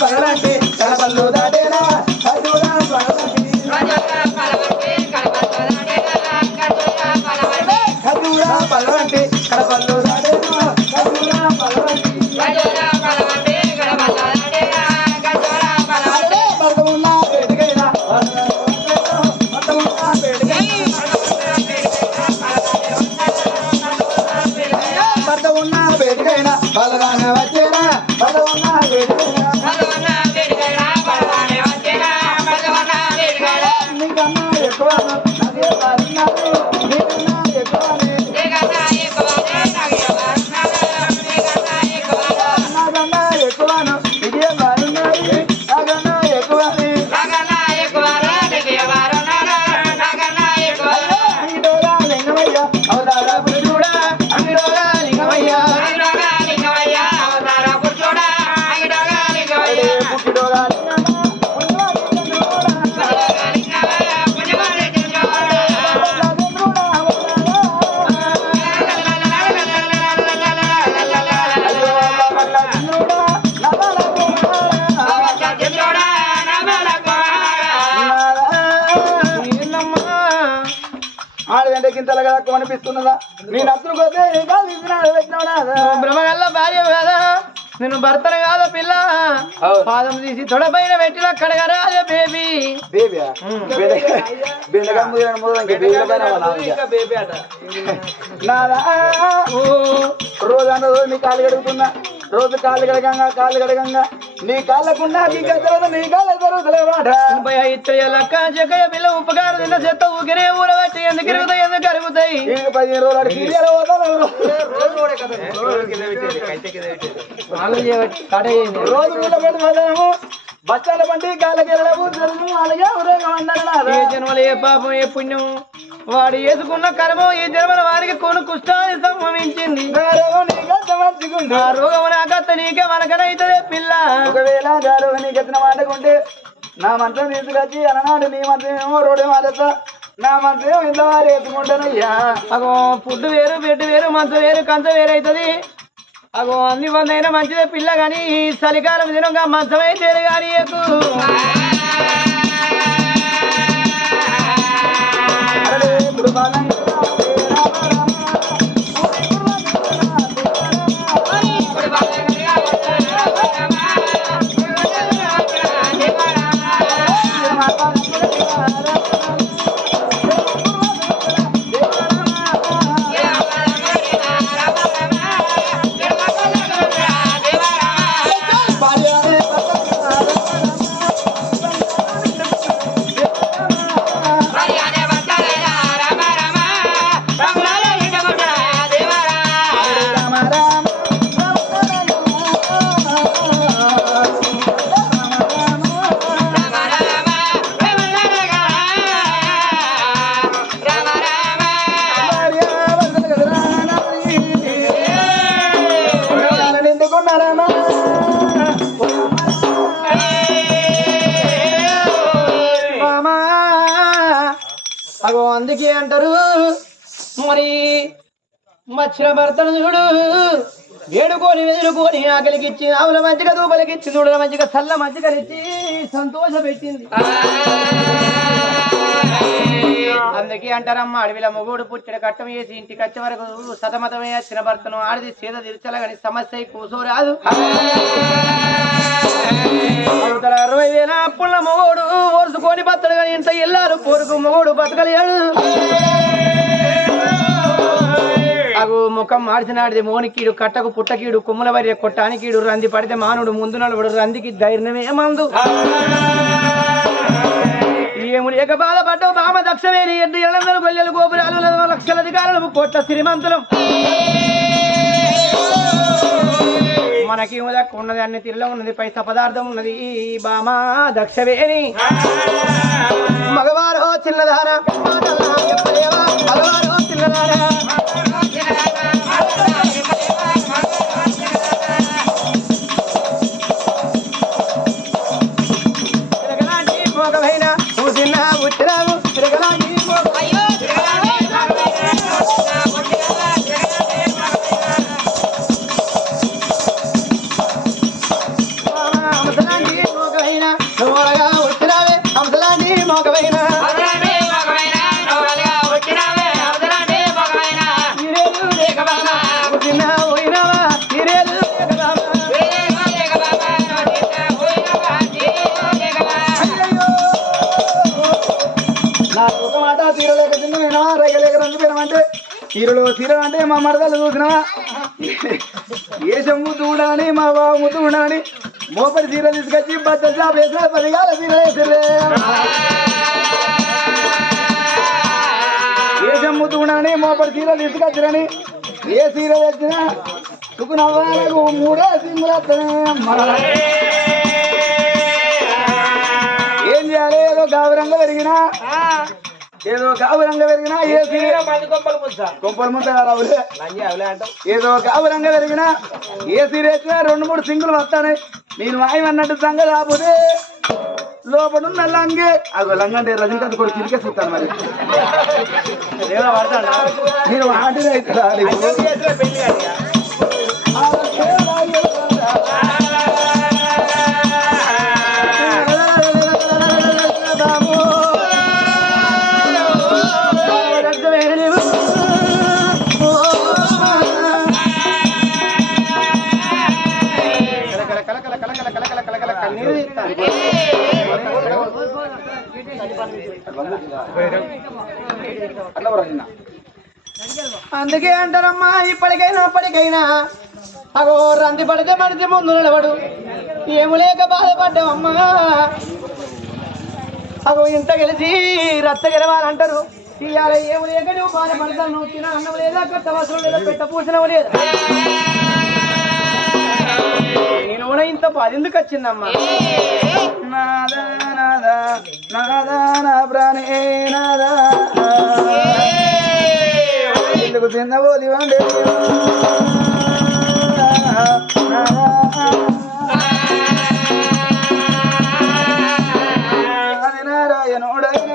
పగలంటే కడపల్లు దాటేనా ఖజూరా పగలంటే కడపల్లు దాటేనా గింతలుగా అనిపిస్తున్నదా నేను అసలు బ్రహ్మగల్ల భార్య కదా నేను భర్తను కాదా పిల్ల పాదం తీసి తొడపైన పెట్టిన కడగరా అదే బేబీ రోజు అన్న రోజు నీ కాళ్ళు కడుగుతున్నా రోజు కాళ్ళు కడగంగా నీ కాళ్ళకున్నా నీ కాళ్ళ జరుగుతలేమాట లక్క జగయ్య పిల్ల ఉపకారం తిన్న చెత్త ఊకినే ఊర వచ్చి ఎందుకు కరుగుతాయి ఎందుకు కరుగుతాయి 15 రోజు బస్తాల బండి గాలకి అలాగే జన్మలు ఏ పాపం ఏ పుణ్యం వాడు వేసుకున్న కర్మం ఈ జన్మల వారికి కొను కుష్టాన్ని సంభవించింది ఆ రోగం నాకత్త నీకే మనకనైతే పిల్ల ఒకవేళ నీకెత్తిన మాటకుంటే నా మంత్రం తీసుకొచ్చి అలనాడు నీ మంత్రం ఏమో రోడ్డు మారేస్తా నా మంత్రం ఇంత వారు ఎత్తుకుంటానయ్యా అగో ఫుడ్ వేరు బెడ్ వేరు మంచం వేరు కంచ వేరైతుంది అగో అన్ని వంద అయినా మంచిదే పిల్ల కానీ ఈ చలికాలం దినంగా మంచమే తేరు కానీ అగో అందుకే అంటారు మరి మచ్చిన భర్తను చూడు వేడుకొని వెదులుకొని ఆకలికిచ్చి ఆవుల మంచిగా దూపలికిచ్చి దూడల మంచిగా చల్ల మంచిగలిచ్చి సంతోష పెట్టింది అందుకే అంటారమ్మా అడవిల మొగోడు పుట్టిన కట్టం వేసి ఇంటికి వచ్చే వరకు సతమతమే వచ్చిన భర్తను ఆడిది చేద తీర్చలగని సమస్య కూసోరాదు 60,000 అప్పుల మొగోడు ఓర్చుకొని బతడు కానీ ఇంత ఎల్లారు కోరుకు మొగోడు బతకలేడు అగు ముఖం మార్చినాడిది మోనికీడు కట్టకు పుట్టకీడు కుమ్మల వరి కొట్టానికీడు రంది పడితే మానుడు ముందు నలుడు రందికి ధైర్యమే మందు ఏము లేక బాధపడ్డావు బామ దక్షవేణి ఎడ్డు ఎలందరూ గొల్లెలు గోపురాలు 100 లక్షల అధికారులు కోట్ల శ్రీమంతులం మనకి ఉన్నది అన్ని తీరులో ఉన్నది పైసా పదార్థం ఉన్నది బామ దక్షవేణి మగవారో చిన్నదారా మగవారో చిన్నదారా తిరగలాంటి మోగమైనా నువ్వు తిన్నా ఉచ్చిరావు తిరగలాంటి మోకమైనా తీరలేక తిన్నా రైగలేక రంగు తినమంటే తీరలో తీర అంటే మా మరదలు చూసినావా ఏ ముద్దు ఉండాలని మా బావ ముద్దు ఉండాలని మోపడి తీర తీసుకొచ్చి బట్టలు షాప్ వేసిన 10 గాల తీర వేసిర్రే ఏ ముద్దు ఉండాలని మోపడి తీర తీసుకొచ్చిరని ఏ తీర తెచ్చినా సుకునవ్వాలకు 3 సింగులు వస్తానే ఏం చేయాలి ఏదో గాబరంగా పెరిగినా ఏ కొంపల ముంత రావులే ఏదో గాబరంగా పెరిగినా ఏ సీరియస్ 2-3 సింగులు వస్తానే నేను మాయమన్నట్టు సంగ రాబోతే లోపడున్న లంగే అగో లంగంటే రజనీకాంత్ కూడా తిరిగే చూస్తాను మరి నేను వాటిని అందుకే అంటారమ్మా ఇప్పటికైనా అగో రంది పడితే మనిషి ముందు నిలబడు ఏము లేక బాధపడ్డావమ్మా అగో ఇంత గెలిచి రచ్చ గెలవాలంటారు ఇవాళ ఏము లేక నువ్వు బాధపడతాను నువ్వు తిన అన్నం లేదా కట్టవసరం లేదా పెట్ట పూసినవు లేదా నేను కూడా ఇంత బాధ ఎందుకు వచ్చిందమ్మా నాదా నాదా నాదా నా ప్రాణే నాదా ఎందుకు తిన్నబోది వండే అది నారాయణోడైన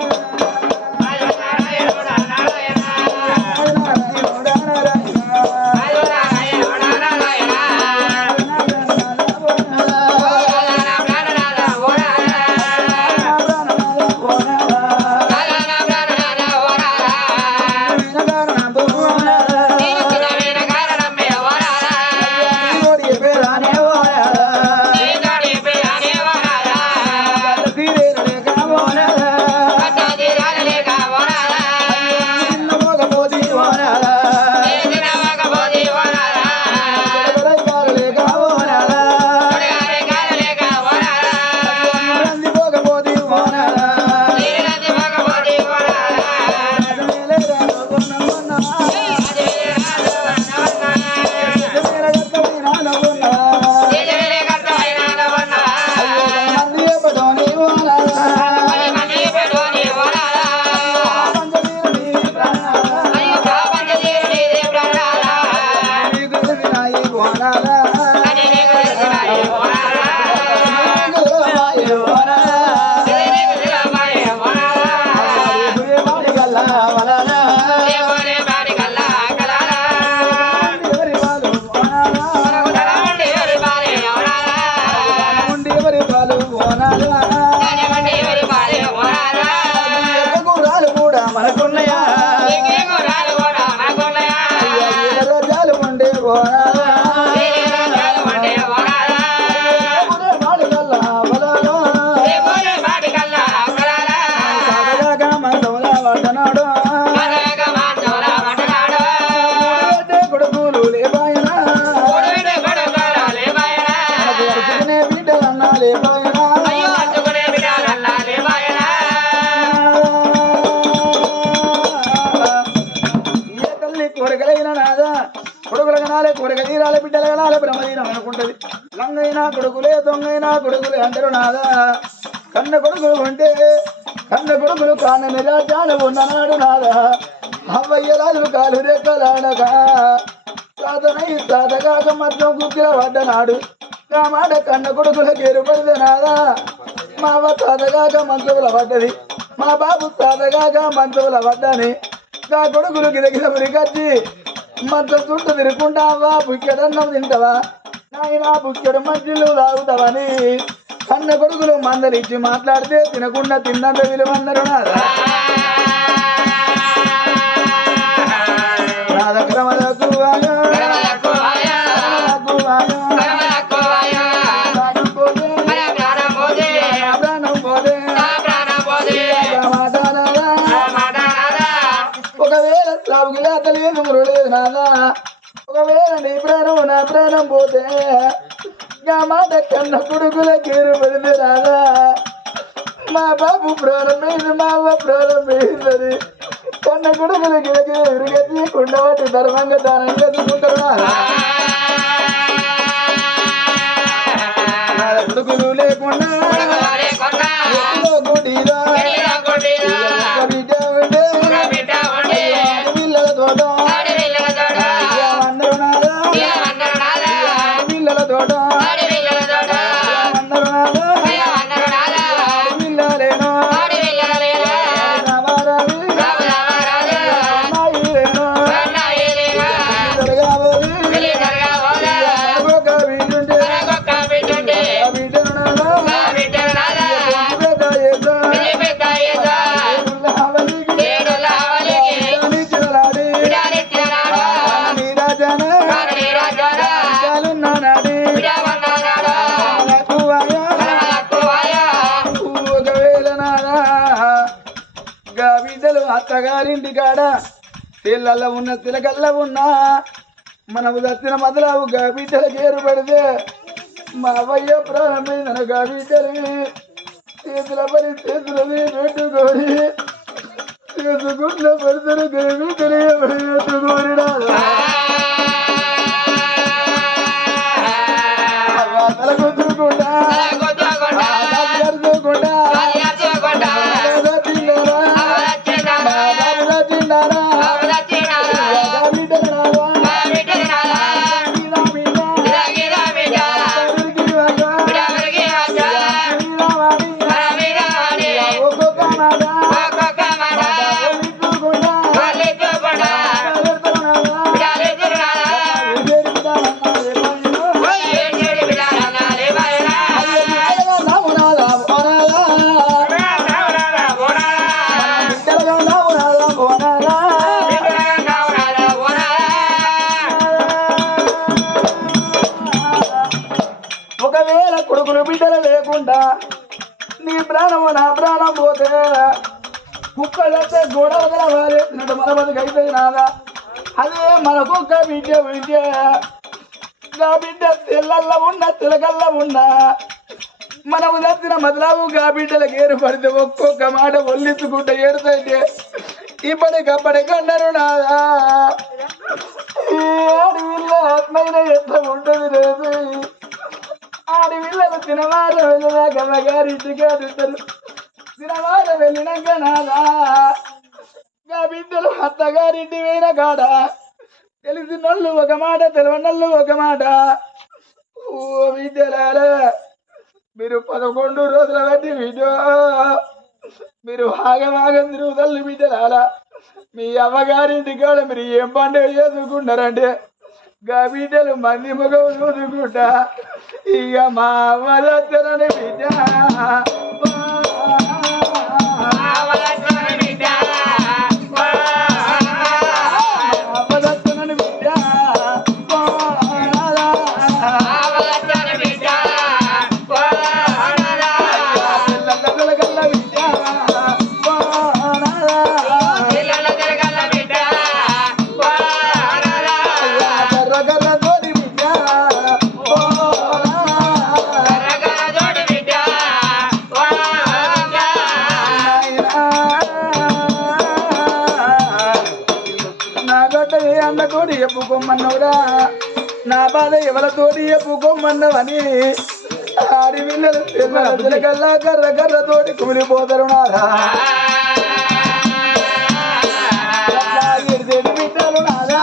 తీరాలి బిడ్డలు కనాలి బ్రహ్మదీనం అనుకుంటది లంగైనా కొడుకులే దొంగైనా కొడుకులే అంటారు నాదా కన్న కొడుకులు ఉంటే కన్న కొడుకులు కాన్న నిరాజాన ఉన్ననాడు నాదా అవ్వయ్య రాజులు కాలు రెక్కలాడగా తాతనై తాతగాక మొత్తం కుక్కిల పడ్డనాడు నా మాట కన్న కొడుకులకు ఏర్పడితే నాదా మా అవ్వ తాతగాక మంత్రుల పడ్డది మా బాబు తాతగాక మంత్రుల పడ్డని నా కొడుకులు గిరగిర మురికొచ్చి మంచం చుట్టూ తిరుక్కుంటావా బుక్కెడన్నం తింటావా నాయన బుక్కెడు మంచిలు తాగుతావని కన్న కొడుకులు మందలిచ్చి మాట్లాడితే తినకుండా తిన్నంత విలువన్నారు నాదా క్రమలకు ఒకవేళ సాగులేత లేదు మురలేదు నాదా ఒకవేళ నీ ప్రాణం నా ప్రాణం పోతే నా మాట కన్న కొడుకుల కేరు పడితే రాదా మా బాబు ప్రాణం మీద మా అవ్వ ప్రాణం పోయిందని కన్న కొడుకుల గిలకి ఎరుగెత్తి కుండబట్టి ధర్మంగా దానం ఎదుర్కొంటారు నా కొడుకులు లేకుండా గుడిలో పిల్లల తోట అందరూ నాదా పిల్లల తోట అందరూ నాదా పిల్లలేను అత్తగారింటి కాడ పిల్లల్లో ఉన్న తిలకల్లో ఉన్నా మనము దత్తిన మొదలవు గా బిడ్డలకి ఏర్పడితే మా అవ్వయ్య ప్రారంభమైన గా బిడ్డని చేతుల పని చేతులని పెట్టుకొని చేసుకుంటున్న పరిసర గా బిడ్డని పెట్టుకొని తల కొట్టుకుంటా ఒకవేళ కొడుకులు బిడ్డలు లేకుండా నీ ప్రాణము నా ప్రాణం పోతే కుక్కలైతే గోడలు కలవాలేసినట్టు మన బతుకు అవుతుంది నాదా అదే మనకొక్క బిడ్డ బిడ్డ గా బిడ్డ తెల్లల్లో ఉన్నా తిలకల్లో ఉన్నా మనము దత్తిన మొదలవు గా బిడ్డలకు ఏర్పడితే ఒక్కొక్క మాట ఒల్లించుకుంటే ఏడుతుంటే ఇప్పటికప్పటికన్నారు నాదా ఈ అడవిలో ఆత్మైన ఎట్లా ఉంటుంది లేదు ఆడపిల్లలు తినవారు వెళ్ళదాకా మగారింటికి అడుగుతారు తినవారు వెళ్ళినాక నాదా గా బిడ్డలు అత్తగారింటి పోయిన కాడ తెలిసినోళ్ళు ఒక మాట తెలియనోళ్ళు ఒక మాట ఓ బిడ్డలారా మీరు 11 రోజుల బట్టి వీడియో మీరు ఆగమాగం తిరుగుతల్లు బిడ్డలారా మీ అమ్మగారింటి కాడ మీరు ఏం పండుగ చేసుకుంటారంటే గా బిడ్డలు మంది ముఖం చూసుకుంటా ఇక మా అమ్మని బిడ్డ అమ్మని బిడ్డ అన్నతోటి చెప్పుకోమన్నవురా నా బాధ ఎవరితోటి చెప్పుకోమన్నవని ఆడి పిల్లలు కల్లా కర్ర కర్రతోటి కుమిలిపోతారు నారా బిడ్డలు నాదా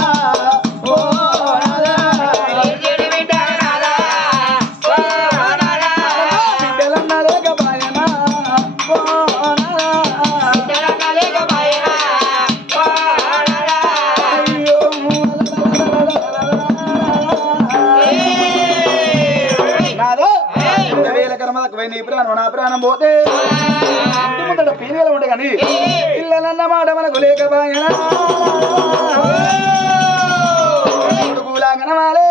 బిడ్డలన్నారే బాయనా పిల్లలన్న మాట మనకు లేకపోయినా కనవాలే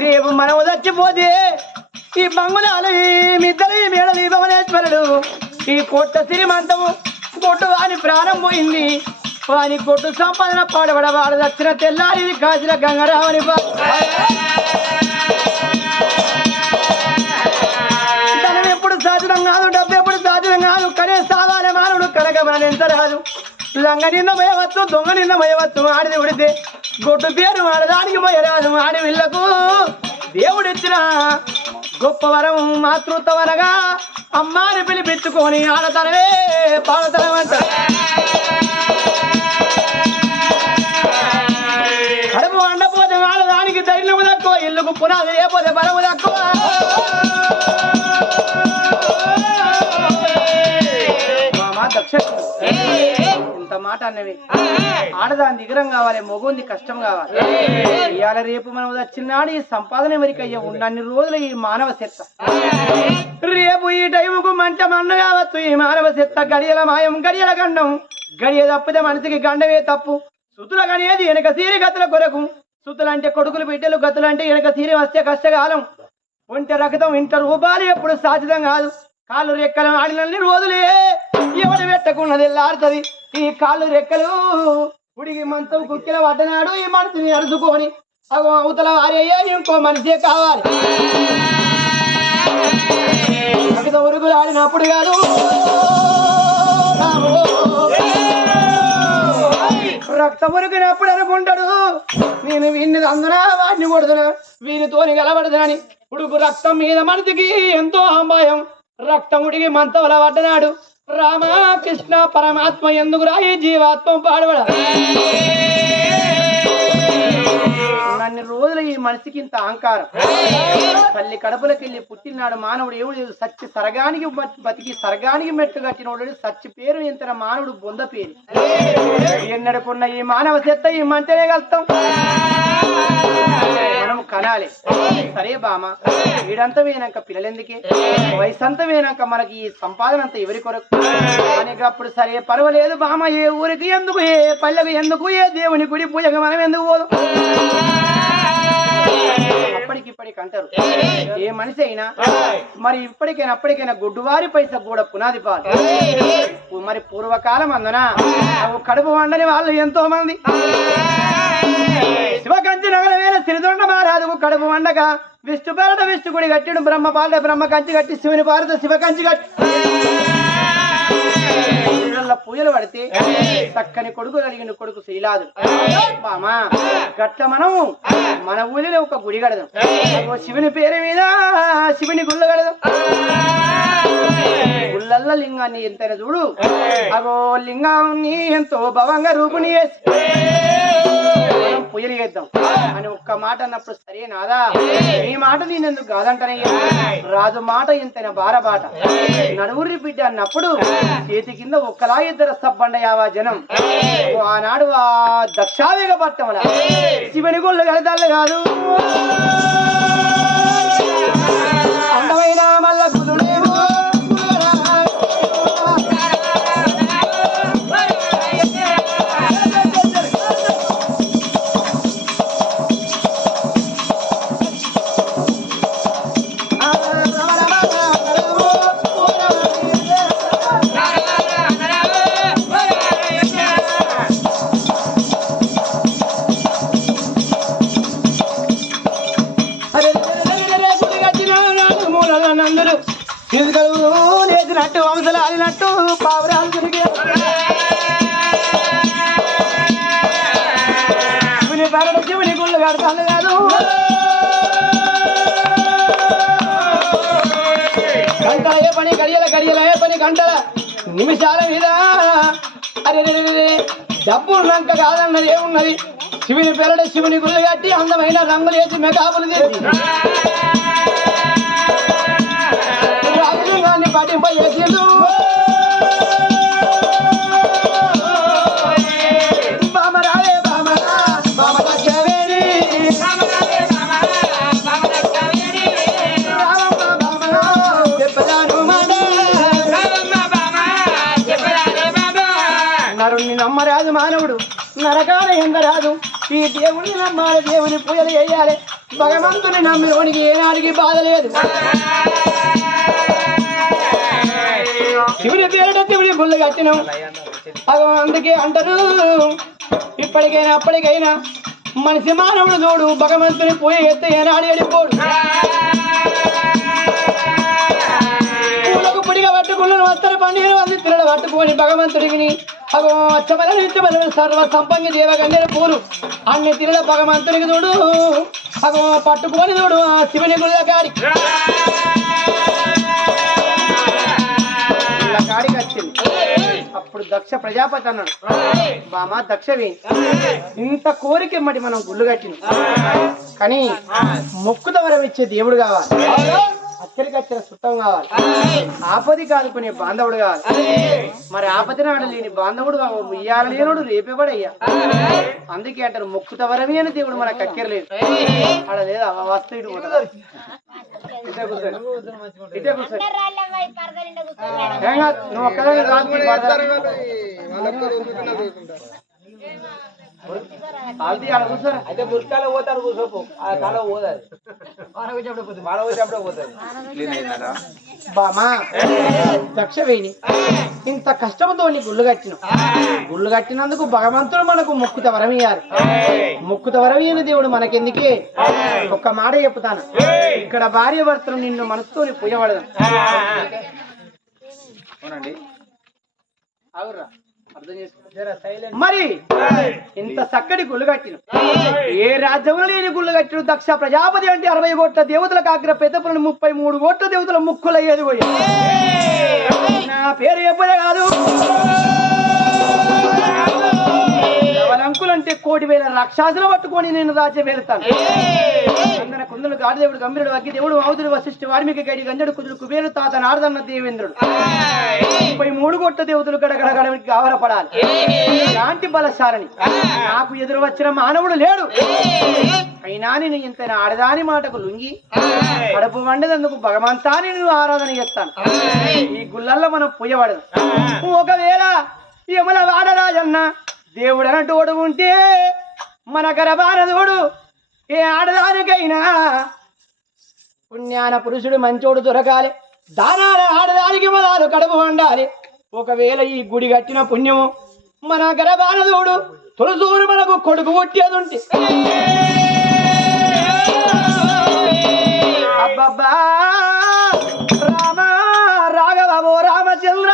రేపు మనము చచ్చిపోతే ఈ బంగుళాలు మిద్దరు ఈ మేడలు ఈ భవనేశ్వరుడు ఈ కొట్ట శ్రీమంతము కొట్టు వాని ప్రాణం పోయింది వాని కొట్టు సంపాదన పాడబడ వాడు దక్షిణ తెల్లారి కాసిన గంగరావని ధనం ఎప్పుడు సాధ్యం కాదు డబ్బు ఎప్పుడు సాధ్యం కాదు కనే సావాలే మానవుడు కనుక మన ఎంత రాదు లంగ నిన్న పోయవచ్చు దొంగ నిన్న పోయవచ్చు ఆడిది ఉడితే గొడ్డు పేరు ఆడదానికి పోయరాదు ఆడి వీళ్లకు దేవుడిచ్చిన గొప్ప వరం మాతృత్వనగా అమ్మాని పిలిపించుకొని ఆడతనవే పాడతనమంట కడుపు వండపోతే ఆడదానికి ధైర్యము తక్కువ ఇల్లుకు పునాది లేకపోతే బలము తక్కువ దక్ష ఇంత మాట అన్నవి ఆడదాని దిగరం కావాలి మొగుంది కష్టం కావాలి ఇవాళ రేపు మనం వచ్చినాడు ఈ సంపాదన ఎవరికయ్యా ఉన్నన్ని రోజులు ఈ మానవ చెత్త రేపు ఈ టైముకు మంట మన్ను కావచ్చు ఈ మానవ చెత్త గడియల మాయం గడియల గండం గడియ తప్పితే మనిషికి గండమే తప్పు సుతుల గడియేది వెనక సీరి గతుల కొరకు సుతులంటే కొడుకులు బిడ్డలు గతులంటే వెనక సీరి వస్తే కష్టకాలం ఒంటి రక్తం ఇంట రూపాయలు ఎప్పుడు సాధ్యం కాదు కాళ్ళు రెక్కలు ఆడినన్ని రోజులే ఎవడు పెట్టకున్నది ఎల్లారుతుంది ఈ కాళ్ళు రెక్కలు ఉడికి మంచం కుక్కిల పడ్డనాడు ఈ మనసుని అరుచుకొని అగో అవతల వారయ్యే ఇంకో మనిషే కావాలి రక్తం ఉరుగులు ఆడినప్పుడు కాదు రక్తం ఉరికినప్పుడు అనుకుంటాడు నేను వీడిని అందునా వాడిని కొడుతున్నా వీరితోని గలబడదని ఉడుకు రక్తం మీద మనసుకి ఎంతో అంబాయం రక్తం ఉడిగి మంచంలో పడ్డనాడు రామకృష్ణ పరమాత్మ ఎందుకు రాయి జీవాత్మ పాడబడ అన్ని రోజులు ఈ మనిషికి ఇంత అహంకారం తల్లి కడపలకెళ్ళి పుట్టినాడు మానవుడు ఏముడు సచ్చి సరగానికి బతికి సరగానికి మెట్టు కట్టినోడు సచ్చి పేరు ఎంత మానవుడు బొంద పేరు ఎన్నడుకున్న ఈ మానవ చెత్త ఈ మంటనే కలుస్తాం మనం కనాలి సరే బామ వీడంతా వేనాక పిల్లలెందుకే వయసు అంతా వేనాక మనకి ఈ సంపాదన అంతా ఎవరి కొరకు అని అప్పుడు సరే పర్వాలేదు బామ ఏ ఊరికి ఎందుకు ఏ పల్లెకు ఎందుకు ఏ దేవుని గుడి పూజకు మనం ఎందుకు పోదు అప్పటికిప్పటికి అంటారు ఏ మనిషి అయినా మరి ఇప్పటికైనా అప్పటికైనా గుడ్డువారి పైసా కూడా పునాది పాలు మరి పూర్వకాలం అందున కడుపు వండని వాళ్ళు ఎంతో మంది శివకంచి నగర వేల సిరిదొండ మహారాజుకు కడుపు వండక విష్ణు పారట విష్ణు గుడి కట్టిడు బ్రహ్మ పారట బ్రహ్మ కంచి కట్టి శివుని పారట శివ కంచి కట్టి పూజలు పడితే చక్కని కొడుకు కలిగిన కొడుకు శ్రీలాదు బామా గట్ల మనం మన ఊరిలో ఒక గుడి కడదాం శివుని పేరు మీద శివుని గుళ్ళు కడదాం గుళ్ళల్ల లింగాన్ని ఎంతైనా చూడు అగో లింగాన్ని ఎంతో భవంగా రూపుని మనం పూజలు చేద్దాం అని ఒక్క మాట అన్నప్పుడు సరే నాదా ఈ మాట నేనెందుకు కాదంటానయ్యా రాజు మాట ఎంతైనా బారబాట నడువురి బిడ్డ అన్నప్పుడు చేతి కింద ఒక్కలా ఇద్దరు సబ్బండయావా జనం ఆనాడు ఆ దక్షావేగ పట్టం శివుని గుళ్ళు కడతాళ్ళు కాదు అందమైన మల్ల కుదుడేమో పేరట శివుని గుళ్ళు కడతాను కాదు గంటల ఏ పని గడియల ఏ పని గంటల నిమిషాల మీద అరే డబ్బు లంక కాదన్నది ఏమున్నది శివుని పేరట శివుని గుళ్ళు కట్టి అందమైన రంగులు వేసి మెకాబులు చేసి రాజ్యాంగాన్ని పట్టింపజేసిండు బామరాలే బామరా బామ దక్షవేణి నరుణ్ణి నమ్మరాదు మానవుడు నరకాల ఎందరాదు ఈ దేవుని నమ్మాలి దేవుని పూజలు చేయాలి భగవంతుని నమ్మినోనికి ఏనాడికి బాధ లేదు శివుని పేరిట శివుని గుళ్ళు కట్టినాం అదో అందుకే అంటారు ఇప్పటికైనా అప్పటికైనా మనిషి మానవుడు చూడు భగవంతుని పూజ ఎత్తే ఏనాడు వెళ్ళిపోడు పూలకు పుడిగా పట్టుకున్నాను వస్త్ర పండుగను అంది తిరడ పట్టుకొని భగవంతుడికి అగో అచ్చమల సర్వ సంపంగ దేవగన్నేరు పూలు అన్ని తిరడ భగవంతుడికి చూడు అగో పట్టుకొని చూడు ఆ శివుని గుళ్ళ కాడికి కాడికి వచ్చింది అప్పుడు దక్ష ప్రజాపతి అన్నాడు బామా దక్షవి ఇంత కోరిక మటి మనం గుళ్ళు కట్టిన కానీ మొక్కుత వరం ఇచ్చే దేవుడు కావాలి అక్కడికి వచ్చిన చుట్టం కావాలి ఆపది కాదుకునే బాంధవుడు కావాలి మరి ఆపది నాడు లేని బాంధవుడు ఇయ్యాల లేనుడు రేపేవాడయ్యా అందుకే అంటారు మొక్కుత వరమే అని దేవుడు మనకు అక్కర్లేదు అక్కడ లేదా వస్తు ఇటు పోతాడు ఇటే కూర్చోండి నువ్వు ఒక్కదాన్ని అయితే బుర్కాలో పోతారు కూర్చోపు ఆ కాలో పోదారు బామా దక్షవేణి ఇంత కష్టంతో నీ గుళ్ళు కట్టిన గుళ్ళు కట్టినందుకు భగవంతుడు మనకు మొక్కుత వరం ఇయ్యాలి మొక్కుత వరం ఇయ్యని దేవుడు మనకెందుకే ఒక్క మాట చెప్తాను ఇక్కడ భార్య భర్తలు నిన్ను మనసుతో పూయబడదాం అవురా మరి ఇంత చక్కటి గుళ్ళు కట్టిన ఏ రాజ్యంలో లేని గుళ్ళు కట్టిన దక్ష ప్రజాపతి అంటే 60 కోట్ల దేవతలకు ఆగ్ర పెద్దపులను 33 కోట్ల దేవతల ముక్కులయ్యేది పోయి నా పేరు ఎప్పుడే కాదు అంకులంటే 1,000,000 రాక్షసులు పట్టుకొని నేను రాజ్యం వెళ్తాను అందన కుందలు గాడిదేవుడు గంభీరుడు అగ్గి దేవుడు మౌదుడు వశిష్ఠ వాల్మీకి గడి గంజడు కుదురు కుబేరు తాత నారదన్న దేవేంద్రుడు 33 కోట్ల దేవతలు గడగడగడకి గావరపడాలి ఇలాంటి బలశాలని నాకు ఎదురు వచ్చిన మానవుడు లేడు అయినా నేను ఇంత ఆడదాని మాటకు లొంగి కడుపు వండేందుకు భగవంతాన్ని నేను ఆరాధన చేస్తాను ఈ గుళ్ళల్లో మనం పూయబడదు ఒకవేళ యమల వాడరాజన్న దేవుడు అన్నట్టు ఉంటే మన గర్భానదుడు ఏ ఆడదానికైనా పుణ్యాన పురుషుడు మంచోడు దొరకాలి దానాల ఆడదానికి మొదలు కడుపు వండాలి ఒకవేళ ఈ గుడి కట్టిన పుణ్యము మన గర్భానదుడు తులసూరు మనకు కొడుకు పుట్టేదుంటే అబ్బబ్బా రామ రాఘవో రామచంద్ర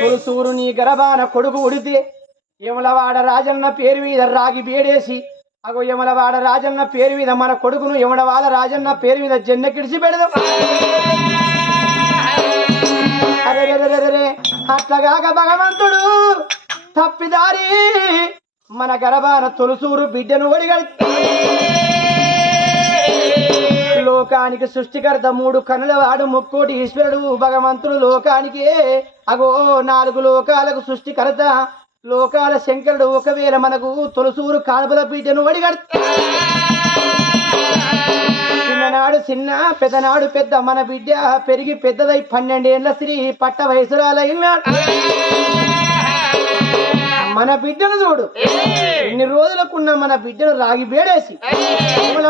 తులసూరు నీ గర్భాన కొడుకు ఉడితే యమలవాడ రాజన్న పేరు మీద రాగి బేడేసి అగో యమలవాడ రాజన్న పేరు మీద మన కొడుకును యమలవాడ రాజన్న పేరు మీద జెండ కిడిచి పెడదాం అరే అట్లాగాక భగవంతుడు తప్పిదారి మన గర్భాన తులసూరు బిడ్డను ఒడిగడి లోకానికి సృష్టికర్త 3 కనుల వాడు ముక్కోటి ఈశ్వరుడు భగవంతుడు లోకానికి అగో 4 లోకాలకు సృష్టికర్త లోకాల శంకరుడు ఒకవేళ మనకు తులసూరు కానుపల బిడ్డను ఒడిగడి చిన్ననాడు చిన్న పెద్దనాడు పెద్ద మన బిడ్డ పెరిగి పెద్దదై 12 ఏళ్ల శ్రీ పట్ట వయసురాలైనాడు మన బిడ్డను చూడు ఇన్ని రోజులకున్న మన బిడ్డను రాగి బేడేసి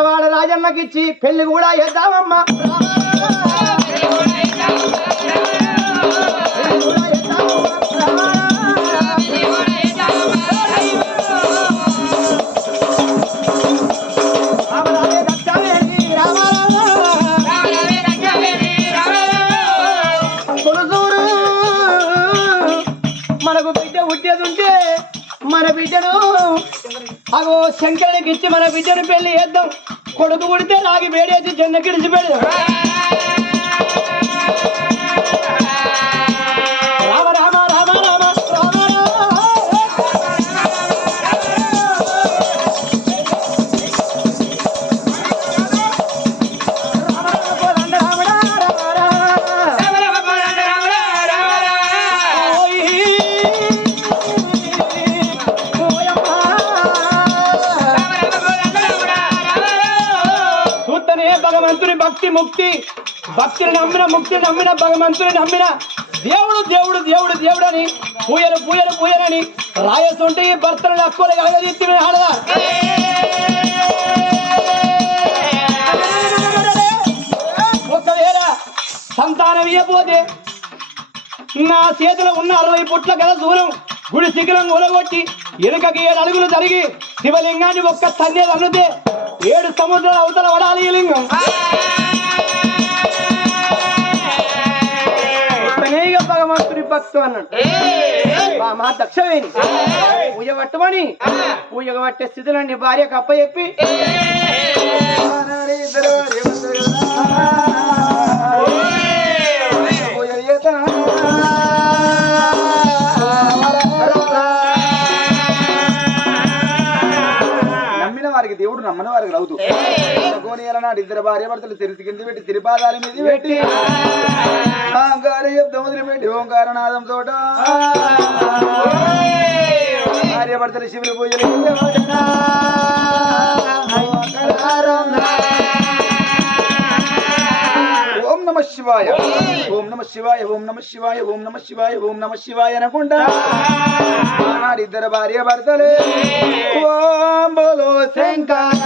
వాడ రాజన్నకిచ్చి పెళ్లి కూడా చేద్దామమ్మా మనకు బిడ్డ పుట్టేది ఉంటే మన బిడ్డను అగో శంకరునికి ఇచ్చి మన బిడ్డను పెళ్లి చేద్దాం. కొడుకు పుడితే రాగి వేడేసి జెండ కిడిచి పెడదాం. రామ రామ రామ రామ రామ భగవంతుని భక్తి ముక్తి, భక్తిని నమ్మిన ముక్తి నమ్మిన భగవంతుని నమ్మిన దేవుడు దేవుడు దేవుడు దేవుడు అని పూయలు పూయలు పూయలని రాయసుంటే ఈ భర్తలు అక్కులు కలగదీసి ఆడదా. ఒకవేళ సంతానం ఇయ్యపోతే నా చేతిలో ఉన్న 60 పుట్ల గల దూరం గుడి శిఖరం ఒలగొట్టి వెనుకకి 7 అడుగులు జరిగి శివలింగాన్ని ఒక్క తన్నేది అన్నుతే 7 సముద్రాల అవతల వడాలి ఈ లింగం. భగవంతుని భక్తు అన్నాడు. మా దక్షవేణి పూజ పట్టమని పూజ పట్టే స్థితులన్నీ భార్యకు అప్పచెప్పి నమ్మిన వారికి దేవుడు నమ్మని వారికి రౌతు నాడు 2 భార్య భర్తలు తెరిసి కింద పెట్టి తిరుపాదాల మీద పెట్టి దొమదులు పెట్టి ఓంకారనాదం తోట భార్య భర్తలు శివులు పూజలు ఓం నమ శివాయ ఓం నమ శివాయ ఓం నమ శివాయ ఓం నమ శివాయ ఓం నమ శివాయ అనుకుంటా 2 భార్య భర్తలు ఓం బోలో శంకర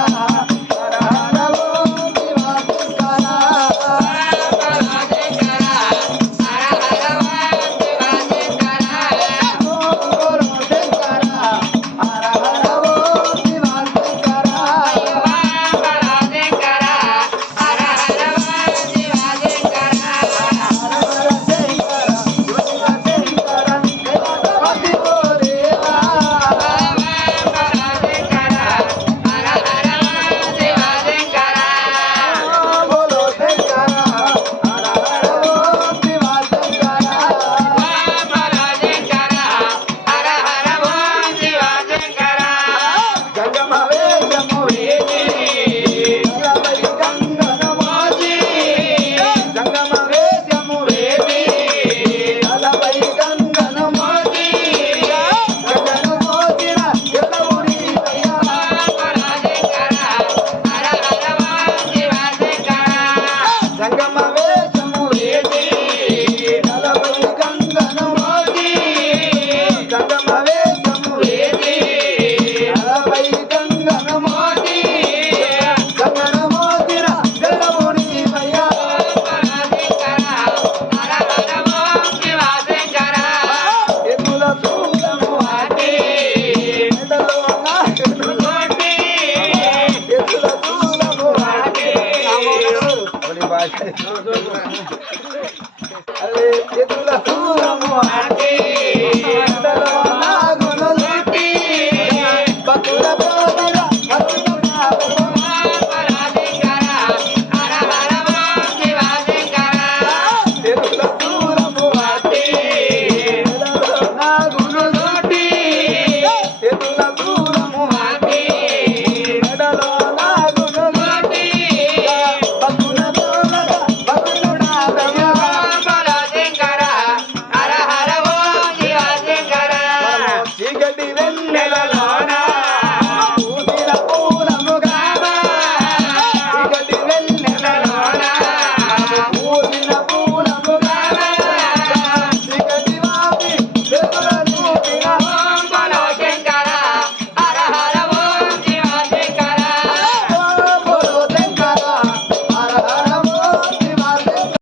గంగమ్మ